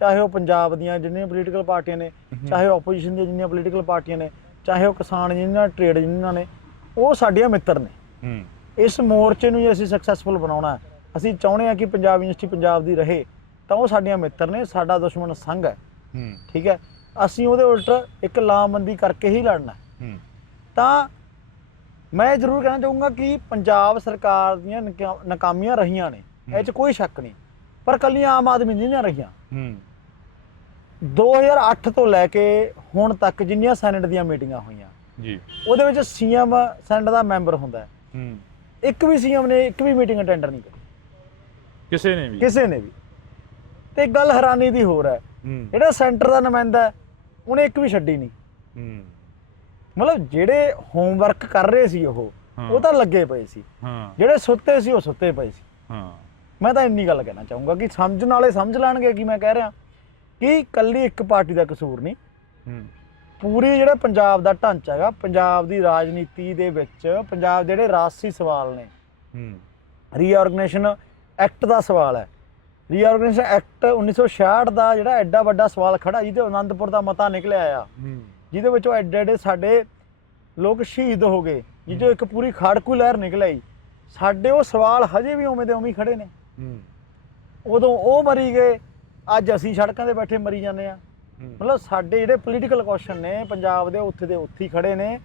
ਚਾਹੇ ਉਹ ਪੰਜਾਬ ਦੀਆਂ ਜਿੰਨੀਆਂ ਪੋਲੀਟੀਕਲ ਪਾਰਟੀਆਂ ਨੇ ਚਾਹੇ ਆਪੋਜੀਸ਼ਨ ਦੀਆਂ ਜਿੰਨੀਆਂ ਪੋਲੀਟੀਕਲ ਪਾਰਟੀਆਂ ਨੇ ਚਾਹੇ ਉਹ ਕਿਸਾਨ ਯੂਨੀਅਨਾਂ ਟ੍ਰੇਡ ਯੂਨੀਅਨਾਂ ਨੇ ਉਹ ਸਾਡੀਆਂ ਮਿੱਤਰ ਨੇ। ਇਸ ਮੋਰਚੇ ਨੂੰ ਜੇ ਅਸੀਂ ਸਕਸੈਸਫੁਲ ਬਣਾਉਣਾ ਅਸੀਂ ਚਾਹੁੰਦੇ ਹਾਂ ਕਿ ਪੰਜਾਬ ਯੂਨੀਵਰਸਿਟੀ ਪੰਜਾਬ ਦੀ ਰਹੇ ਤਾਂ ਉਹ ਸਾਡੀਆਂ ਮਿੱਤਰ ਨੇ ਸਾਡਾ ਦੁਸ਼ਮਣ ਸੰਘ ਹੈ। ਹੂੰ। ਠੀਕ ਹੈ? ਅਸੀਂ ਉਹਦੇ ਉਲਟ ਇੱਕ ਲਾਮਬੰਦੀ ਕਰਕੇ ਹੀ ਲੜਨਾ ਤਾਂ ਮੈਂ ਜ਼ਰੂਰ ਕਹਿਣਾ ਚਾਹੂੰਗਾ ਕਿ ਪੰਜਾਬ ਸਰਕਾਰ ਦੀਆਂ ਨਕਾ- ਨਾਕਾਮੀਆਂ ਰਹੀਆਂ ਨੇ ਇਹ 'ਚ ਕੋਈ ਸ਼ੱਕ ਨਹੀਂ। ਪਰ ਕੱਲੀਆਂ ਆਮ ਆਦਮੀ ਨਹੀਂ ਰਹੀਆਂ। ਹੂੰ। 2008 ਤੋਂ ਲੈ ਕੇ ਹੁਣ ਤੱਕ ਜਿੰਨੀਆਂ ਸੈਨੇਟ ਦੀਆਂ ਮੀਟਿੰਗਾਂ ਹੋਈਆਂ ਜੀ। ਉਹਦੇ ਵਿੱਚ ਸੀਐਮ ਸੈਨੇਟ ਦਾ ਮੈਂਬਰ ਹੁੰਦਾ ਹੈ। ਹੂੰ। ਇੱਕ ਵੀ ਸੀਐਮ ਨੇ ਇੱਕ ਵੀ ਮੀਟਿੰਗ ਅਟੈਂਡ ਨਹੀਂ ਕੀਤੀ। ਕਿਸੇ ਨੇ ਵੀ। ਕਿਸੇ ਨੇ ਵੀ। ਤੇ ਗੱਲ ਹੈਰਾਨੀ ਦੀ ਹੋਰ ਹੈ। ਹੂੰ। ਜਿਹੜਾ ਸੈਂਟਰ ਦਾ ਨੁਮਾਇੰਦਾ ਹੈ, ਉਹਨੇ ਇੱਕ ਵੀ ਛੱਡੀ ਨਹੀਂ। ਹੂੰ। ਮਤਲਬ ਜਿਹੜੇ ਹੋਮਵਰਕ ਕਰ ਰਹੇ ਸੀ ਉਹ। ਉਹ ਤਾਂ ਲੱਗੇ ਪਏ ਸੀ। ਹਾਂ। ਜਿਹੜੇ ਸੁੱਤੇ ਸੀ ਉਹ ਸੁੱਤੇ ਪਏ ਸੀ। ਹਾਂ। ਮੈਂ ਤਾਂ ਇੰਨੀ ਗੱਲ ਕਹਿਣਾ ਚਾਹੂੰਗਾ ਕਿ ਸਮਝਣ ਵਾਲੇ ਸਮਝ ਲੈਣਗੇ ਕਿ ਮੈਂ ਕਹਿ ਰਿਹਾ। ਕਿ ਕੱਲੀ ਇੱਕ ਪਾਰਟੀ ਦਾ ਕਸੂਰ ਨਹੀਂ। ਹੂੰ। ਪੂਰੀ ਜਿਹੜਾ ਪੰਜਾਬ ਦਾ ਢਾਂਚਾ ਹੈਗਾ ਪੰਜਾਬ ਦੀ ਰਾਜਨੀਤੀ ਦੇ ਵਿੱਚ ਪੰਜਾਬ ਦੇ ਜਿਹੜੇ ਰਾਜਸੀ ਸਵਾਲ ਨੇ। ਹੂੰ। ਰੀਆਰਗੇਨਾਈਜੇਸ਼ਨ ਐਕਟ ਦਾ ਸਵਾਲ ਹੈ। ਰੀਆਰਗੇਨਾਈਜੇਸ਼ਨ ਐਕਟ 1966 ਦਾ ਜਿਹੜਾ ਐਡਾ ਵੱਡਾ ਸਵਾਲ ਖੜਾ ਜਿਹਦੇ ਆਨੰਦਪੁਰ ਦਾ ਮਤਾ ਨਿਕਲਿਆ ਆ। ਜਿਹਦੇ ਵਿੱਚੋਂ ਐਡੇ ਐਡੇ ਸਾਡੇ ਲੋਕ ਸ਼ਹੀਦ ਹੋ ਗਏ ਜਿਹਦੇ ਇੱਕ ਪੂਰੀ ਖਾੜਕੂ ਲਹਿਰ ਨਿਕਲ ਆਈ ਸਾਡੇ ਉਹ ਸਵਾਲ ਹਜੇ ਵੀ ਉਵੇਂ ਦੇ ਉਵੇਂ ਖੜੇ ਨੇ। ਉਦੋਂ ਉਹ ਮਰੀ ਗਏ ਅੱਜ ਅਸੀਂ ਸੜਕਾਂ ਤੇ ਬੈਠੇ ਮਰੀ ਜਾਂਦੇ ਆ। ਮਤਲਬ ਸਾਡੇ ਜਿਹੜੇ ਪੋਲੀਟੀਕਲ ਕੁਐਸਚਨ ਨੇ ਪੰਜਾਬ ਦੇ ਉੱਥੇ ਦੇ ਉੱਥੇ ਹੀ ਖੜੇ ਨੇ।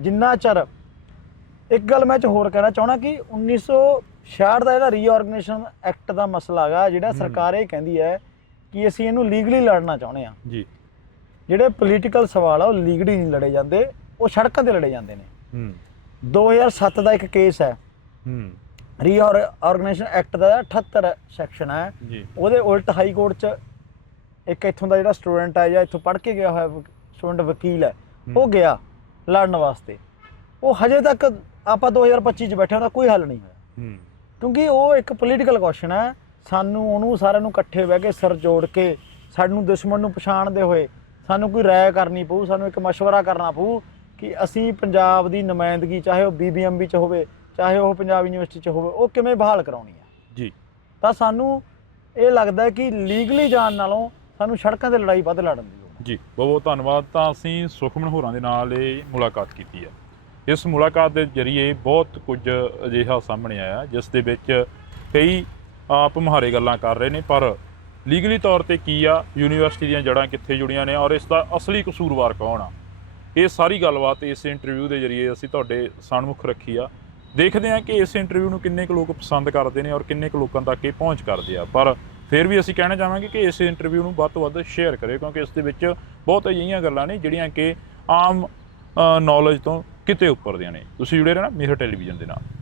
ਜਿੰਨਾ ਚਿਰ ਇੱਕ ਗੱਲ ਮੈਂ ਚ ਹੋਰ ਕਹਿਣਾ ਚਾਹਣਾ ਕਿ 1966 ਦਾ ਜਿਹੜਾ ਰੀਆਰਗੇਨਾਈਜੇਸ਼ਨ ਐਕਟ ਦਾ ਮਸਲਾ ਹੈਗਾ ਜਿਹੜਾ ਸਰਕਾਰ ਇਹ ਕਹਿੰਦੀ ਹੈ ਕਿ ਅਸੀਂ ਇਹਨੂੰ ਲੀਗਲੀ ਲੜਨਾ ਚਾਹੁੰਦੇ ਆ ਜੀ। ਜਿਹੜੇ ਪੋਲੀਟੀਕਲ ਸਵਾਲ ਆ ਉਹ ਲੀਗਲੀ ਨਹੀਂ ਲੜੇ ਜਾਂਦੇ ਉਹ ਸੜਕਾਂ ਤੇ ਲੜੇ ਜਾਂਦੇ ਨੇ। ਹੂੰ। 2007 ਦਾ ਇੱਕ ਕੇਸ ਹੈ। ਹੂੰ। ਰੀਆਰਗੇਨਾਈਜੇਸ਼ਨ ਐਕਟ ਦਾ 78 ਸੈਕਸ਼ਨ ਹੈ। ਉਹਦੇ ਉਲਟ ਹਾਈ ਕੋਰਟ 'ਚ ਇੱਕ ਇੱਥੋਂ ਦਾ ਜਿਹੜਾ ਸਟੂਡੈਂਟ ਹੈ ਜਾਂ ਇੱਥੋਂ ਪੜ੍ਹ ਕੇ ਗਿਆ ਹੋਇਆ ਸਟੂਡੈਂਟ ਵਕੀਲ ਹੈ ਉਹ ਗਿਆ ਲੜਨ ਵਾਸਤੇ। ਉਹ ਹਜੇ ਤੱਕ ਆਪਾਂ 2025 'ਚ ਬੈਠੇ ਹਾਂ ਉਹਦਾ ਕੋਈ ਹੱਲ ਨਹੀਂ ਹੋਇਆ। ਹੂੰ। ਕਿਉਂਕਿ ਉਹ ਇੱਕ ਪੋਲੀਟੀਕਲ ਕੁਐਸਚਨ ਹੈ ਸਾਨੂੰ ਉਹਨੂੰ ਸਾਰਿਆਂ ਨੂੰ ਇਕੱਠੇ ਬਹਿ ਕੇ ਸਿਰ ਜੋੜ ਕੇ ਸਾਨੂੰ ਦੁਸ਼ਮਣ ਨੂੰ ਪਛਾਣਦੇ ਹੋਏ ਸਾਨੂੰ ਕੋਈ ਰਾਏ ਕਰਨੀ ਪਊ ਸਾਨੂੰ ਇੱਕ مشورہ ਕਰਨਾ ਪਊ ਕਿ ਅਸੀਂ ਪੰਜਾਬ ਦੀ ਨੁਮਾਇੰਦਗੀ ਚਾਹੇ ਉਹ ਬੀਬੀਐਮਬੀ 'ਚ ਹੋਵੇ ਚਾਹੇ ਉਹ ਪੰਜਾਬ ਯੂਨੀਵਰਸਿਟੀ 'ਚ ਹੋਵੇ ਉਹ ਕਿਵੇਂ ਬਹਾਲ ਕਰਾਉਣੀ ਹੈ ਜੀ ਤਾਂ ਸਾਨੂੰ ਇਹ ਲੱਗਦਾ ਹੈ ਕਿ ਲੀਗਲੀ ਜਾਣ ਨਾਲੋਂ ਸਾਨੂੰ ਸੜਕਾਂ ਤੇ ਲੜਾਈ ਵੱਧ ਲੜਨ ਦੀ ਲੋੜ ਹੈ ਜੀ ਬਹੁਤ ਬਹੁਤ ਧੰਨਵਾਦ ਤਾਂ ਅਸੀਂ ਸੁਖਮਨ ਹੋਰਾਂ ਦੇ ਨਾਲ ਇਹ ਮੁਲਾਕਾਤ ਕੀਤੀ ਹੈ ਇਸ ਮੁਲਾਕਾਤ ਦੇ ਜ਼ਰੀਏ ਬਹੁਤ ਕੁਝ ਅਜਿਹਾ ਸਾਹਮਣੇ ਆਇਆ, ਜਿਸ ਦੇ ਵਿੱਚ ਕਈ ਆਪ ਮੁਹਾਰੇ ਗੱਲਾਂ ਕਰ ਰਹੇ ਨੇ, ਪਰ ਲੀਗਲੀ ਤੌਰ ਤੇ ਕੀ ਆ, ਯੂਨੀਵਰਸਿਟੀ ਦੀਆਂ ਜੜ੍ਹਾਂ ਕਿੱਥੇ ਜੁੜੀਆਂ ਨੇ ਔਰ ਇਸ ਦਾ ਅਸਲੀ ਕਸੂਰਵਾਰ ਕੌਣ ਆ? ਇਹ ਸਾਰੀ ਗੱਲਬਾਤ ਇਸ ਇੰਟਰਵਿਊ ਦੇ ਜ਼ਰੀਏ ਅਸੀਂ ਤੁਹਾਡੇ ਸਾਹਮਣੇ ਰੱਖੀ ਆ। ਦੇਖਦੇ ਹਾਂ ਕਿ ਇਸ ਇੰਟਰਵਿਊ ਨੂੰ ਕਿੰਨੇ ਕੁ ਲੋਕ ਪਸੰਦ ਕਰਦੇ ਨੇ ਔਰ ਕਿੰਨੇ ਕੁ ਲੋਕਾਂ ਤੱਕ ਇਹ ਪਹੁੰਚ ਕਰਦੇ ਆ। ਪਰ ਫਿਰ ਵੀ ਅਸੀਂ ਕਹਿਣਾ ਚਾਹਾਂਗੇ ਕਿ ਇਸ ਇੰਟਰਵਿਊ ਨੂੰ ਵੱਧ ਤੋਂ ਵੱਧ ਸ਼ੇਅਰ ਕਰਿਓ, ਕਿਉਂਕਿ ਇਸ ਦੇ ਵਿੱਚ ਬਹੁਤ ਅਜਿਹੀਆਂ ਗੱਲਾਂ ਨੇ ਜਿਹੜੀਆਂ ਕਿ ਆਮ ਨੌਲੇਜ ਤੋਂ ਕਿਤੇ ਉੱਪਰ ਦੀਆਂ ਨੇ। ਤੁਸੀਂ ਜੁੜੇ ਰਹਿਣਾ ਮੇਹਰ ਟੈਲੀਵਿਜ਼ਨ ਦੇ ਨਾਲ।